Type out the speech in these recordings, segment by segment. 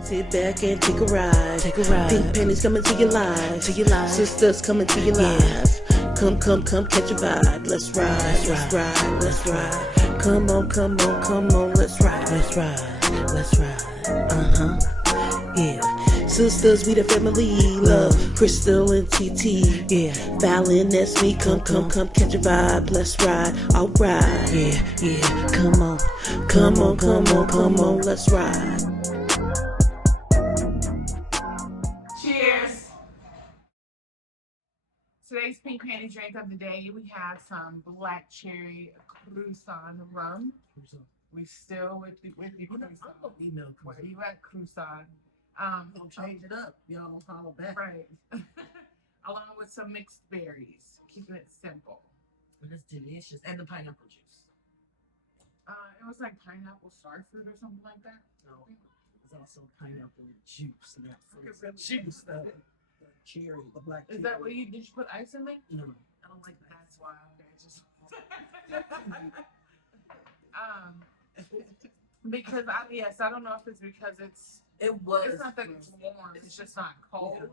Sit back and take a ride. Pink panties coming to your life. Sisters coming to your life. Come, catch a vibe. Let's ride. Come on, let's ride. Yeah. Sisters, we the family. Love, Crystal and TT. Yeah. Fallon, that's me. Come, catch a vibe. Let's ride. Alright. Yeah. Come on, let's ride. Cheers. Today's pink panty drink of the day, we have some black cherry Cruzan rum. We still with the Cruzan. Where you at, Cruzan? Don't change it up. Y'all don't follow back. Right. Along with some mixed berries, keeping it simple. But it's delicious. And the pineapple juice. It was like pineapple starfruit or something like that. No, it's also pineapple juice. Not fruit. Juice, the cherry, the black cherry. Is that what did you put ice in there? No, I don't like that. That's why. Okay, just. Because I don't know if it's because it's not that it's warm, it's just not cold. Yeah.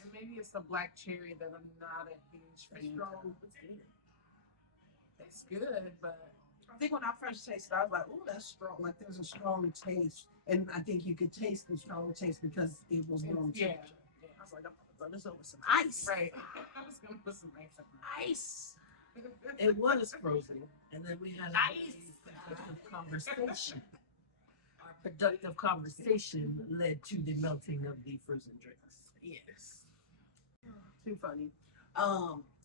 And maybe it's the black cherry that I'm not a huge fan of. It's good, but I think when I first tasted it, I was like, "Ooh, that's strong." Like there's a strong taste, and I think you could taste the strong taste because it was room temperature. Yeah. I was like, "I'm gonna throw this over some ice." Right. I was gonna put some ice. It was frozen, and then we had a productive conversation. Our productive conversation led to the melting of the frozen drinks. Yes. Too funny.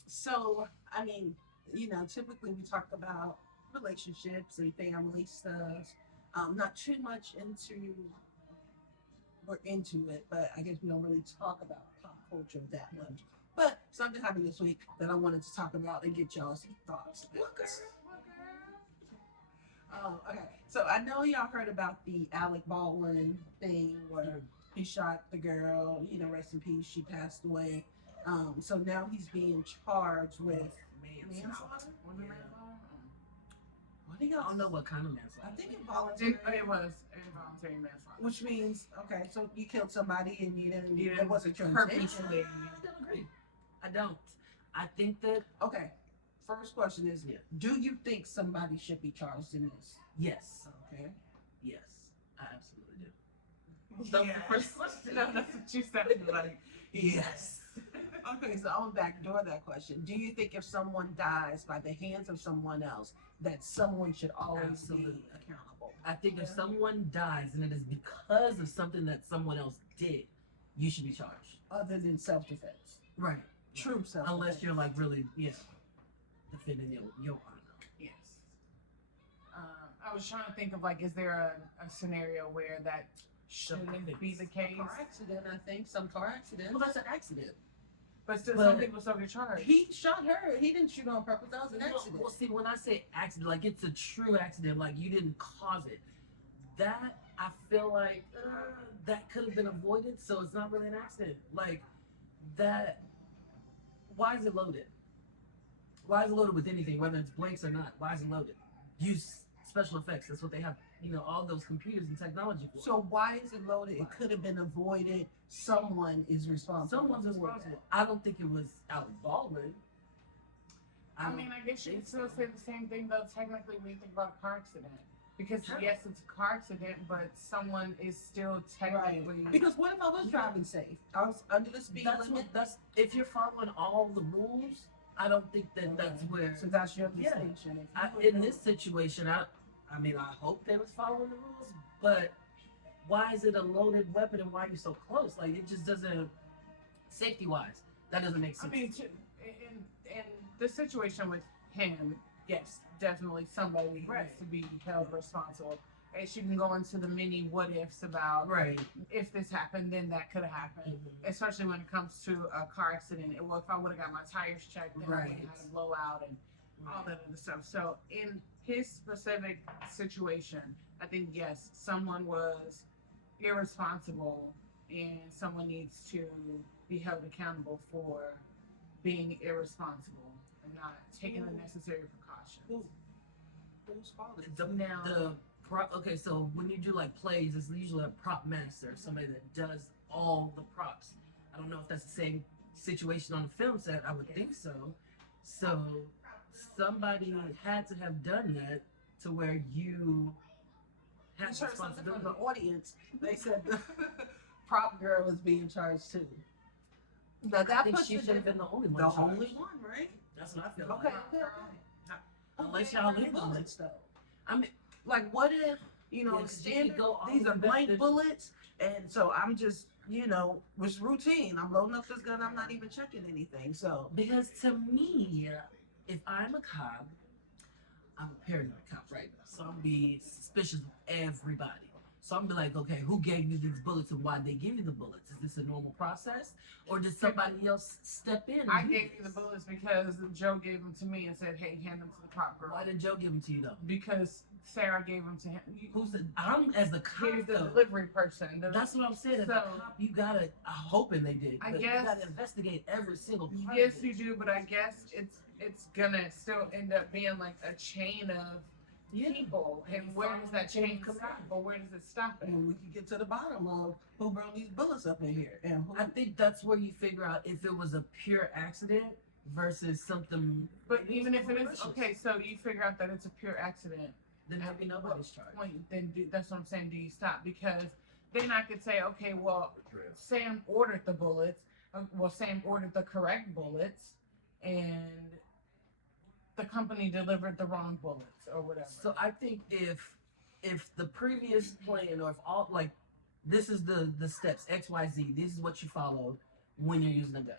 So I mean, typically we talk about relationships and family stuff. Not too much we're into it, but I guess we don't really talk about pop culture that much. But something happened this week that I wanted to talk about and get y'all's thoughts. Okay. So I know y'all heard about the Alec Baldwin thing where he shot the girl, rest in peace, she passed away. So now he's being charged with manslaughter. What do y'all? I don't know what kind of manslaughter. I think involuntary. It was involuntary manslaughter. Which means, okay, so you killed somebody and it wasn't your intention. I don't agree. I don't. I think that, okay, first question is, do you think somebody should be charged in this? Yes. Okay. Yes, I absolutely do. So the first question, that's what you sounded like. Yes. Okay, so I'm gonna backdoor that question. Do you think if someone dies by the hands of someone else, that someone should always be accountable? I think if someone dies and it is because of something that someone else did, you should be charged. Other than self-defense. Right. True self-defense. Unless you're like really, defending your honor. Yes. I was trying to think of is there a scenario where that shouldn't be the case? A car accident, I think. Some car accident. Well, that's an accident. But still, some people still get charged. He shot her. He didn't shoot on purpose. That was an accident. Well, see, when I say accident, it's a true accident. You didn't cause it. That, I feel like, that could have been avoided, so it's not really an accident. That, why is it loaded? Why is it loaded with anything, whether it's blanks or not? Why is it loaded? Use special effects. That's what they have, all those computers and technology for. So why is it loaded? It could have been avoided. Someone is responsible. Someone's responsible. I don't think it was Alec Baldwin. I guess you could still say the same thing, though, technically, when you think about a car accident. Because, yes, it's a car accident, but someone is still technically... Right. Because what if I was driving safe? I was under the speed limit. If you're following all the rules, I don't think that's where... So that's your distinction. In this situation, I hope they was following the rules, but why is it a loaded weapon and why are you so close? It just doesn't... Safety-wise, that doesn't make sense. In the situation with him, yes, definitely somebody needs to be held responsible. And she can go into the many what ifs about if this happened, then that could have happened. Mm-hmm. Especially when it comes to a car accident. If I would have got my tires checked, then I would have had a blowout and all that other stuff. So in his specific situation, I think yes, someone was irresponsible and someone needs to be held accountable for being irresponsible and not taking the necessary precautions. Whose fault is it? The Okay, so when you do like plays, it's usually a prop master, somebody that does all the props. I don't know if that's the same situation on the film set. I would think so. So somebody had to have done that to where you We have heard something from responsibility. the audience. They said the prop girl is being charged too. Now I that think puts she it should have been the only one. the charged. only one, right? That's what I feel Okay, like. okay, okay. Unless y'all leave them. bullets though. I mean, Like, what if, you know, Yeah, 'cause you standard, could go all these are the blank method- bullets, and so I'm just, you know, it's routine. I'm loading up this gun, I'm not even checking anything. So, because to me, if I'm a cop, I'm a paranoid cop, right? So I'm gonna be suspicious of everybody. So I'm gonna be like, okay, who gave you these bullets and why they give you the bullets? Is this a normal process, or did somebody else step in? And I do gave you the this? bullets because Joe gave them to me and said, "Hey, hand them to the prop girl." Why did Joe give them to you though? Because Sarah gave them to him. Who's the? I'm as the cop He's the though. delivery person. That's what I'm saying. As a So- cop, you gotta. I'm hoping they did. I but guess- you gotta investigate every single part. Yes, of you it. do, but I guess it's gonna still end up being like a chain of Yeah. people. And where does that chain stop? Or where does it stop at? and we can get to the bottom of who brought these bullets up in here and who. I think that's where you figure out if it was a pure accident versus something. But even if it is malicious. okay, so you figure out that it's a pure accident. Then maybe At nobody's what charged. point then that's what I'm saying. Do you stop? Because then I could say, okay, well, Sam ordered the bullets. Sam ordered the correct bullets, and the company delivered the wrong bullets or whatever. So I think if the previous plan or if all like this is the steps XYZ, this is what you follow when you're using a gun.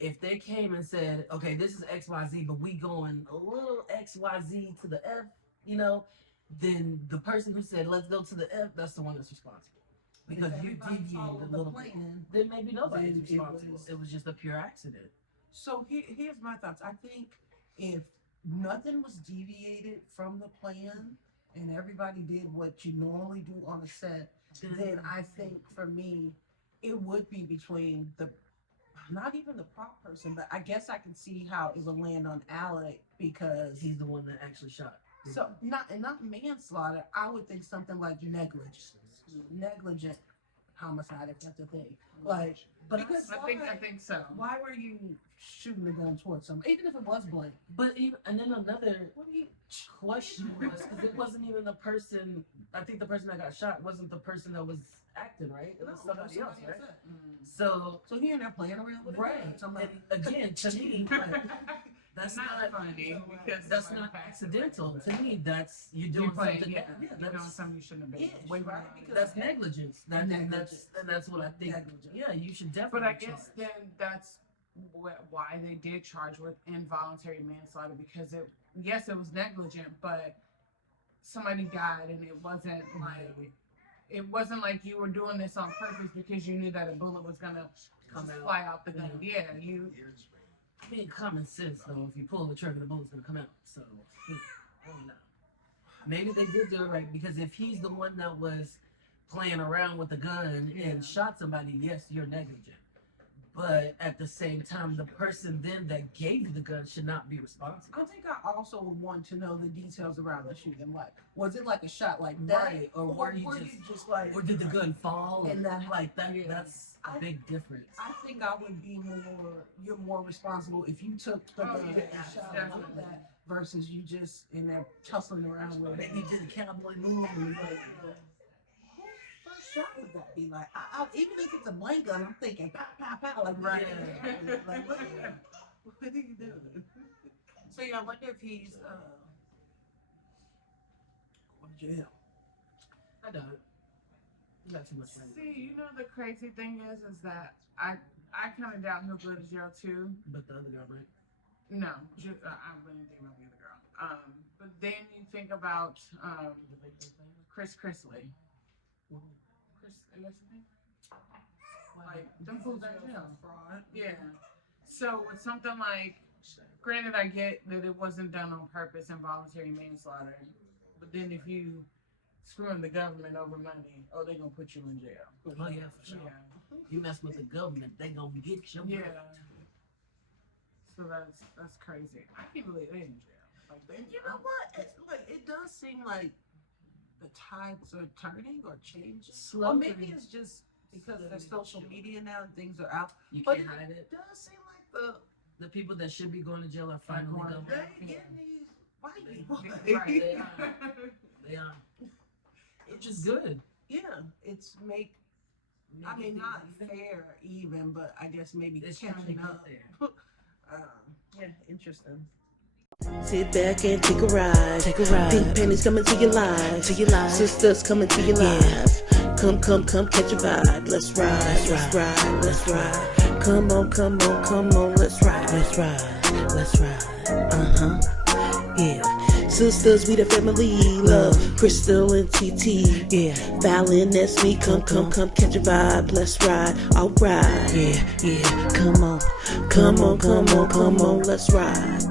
If they came and said, okay, this is XYZ, but we going a little XYZ to the F, you know, then the person who said let's go to the F, that's the one that's responsible. Because you deviated a little bit. Then maybe nobody's Then it responsible. was- It was just a pure accident. So here's my thoughts. I think if nothing was deviated from the plan and everybody did what you normally do on a set, then I think for me, it would be between not even the prop person, but I guess I can see how it would land on Alec because He's the one that actually shot. so not manslaughter. I would think something like negligent homicide, if that's a thing. Like, But because I think so. why were you shooting the gun towards somebody, even if it was blank? But even, and then another What do you? question was because it wasn't even the person. I think the person that got shot wasn't the person that was acting, right? It was somebody else, right? So So here they're playing around with it. right, Somebody, and again, to me, like, that's not not funny because that's somebody not passed accidental. away. To me, that's you're You're doing playing, something. yeah, Yeah, you're doing that's something you shouldn't have been. Yeah, Way right, behind. because that's negligence. Negligence. That's what I think. Negligence. Yeah, you should But definitely. I guess then that's why they did charge with involuntary manslaughter because it was negligent, but somebody died and it wasn't like you were doing this on purpose because you knew that a bullet was gonna fly out the gun. Yeah, you. I mean, common sense though. If you pull the trigger, the bullet's gonna come out. So, I don't know. Maybe they did do it right because if he's the one that was playing around with the gun Yeah. and shot somebody, yes, you're negligent. But at the same time, the person then that gave you the gun should not be responsible. I think I also would want to know the details around the shooting. Like, was it like a shot like that, Right, or were you just like? Or did the gun fall? And that- like that? Yeah. That's a big difference. I think I would be more. You're more responsible if you took the Oh, gun yeah, and shot definitely. like that versus you just in there tussling around with it. Maybe he did a cowboy move. And was like, First shot would that be like? Even if it's a blank gun, I'm thinking pow pow pow. Like Right. Like what are you doing? So yeah, I wonder if he's going to jail. I don't. You got too much money. See, you know the crazy thing is that I kind of doubt he'll go to jail too. But the other girl, right? No, I wouldn't think about the other girl. But then you think about Chris Chrisley. Chris, is that his name? Like, them fools are in jail. Fraud. Yeah. So with something like, granted, I get that it wasn't done on purpose, involuntary manslaughter. But then if you screwing the government over money, oh, they're gonna put you in jail. Oh yeah, for sure. Yeah. You mess with the government, they gonna get you. Yeah. So that's crazy. I can't believe they're in jail. Like And you know what? It does seem like the tides are turning or changing. Or Slowly. maybe it's just because there's social media now and things are out. You But can't hide it. does seem like The people that should be going to jail are finally going going. to jail. they getting these white people. Right. They are. They are. Which is good. Yeah, it's I mean, not fair even, but I guess maybe It's trying to catching get up. there. Yeah, interesting. Sit back and take a ride. Pink panties coming to your life. Sisters coming to your life. Come, catch a vibe. Let's ride. Come on, let's ride. Yeah. Sisters, we the family. Love, Crystal and TT. Yeah. Fallon, that's me. Come, catch a vibe. Let's ride. Alright. Yeah. Come on, let's ride.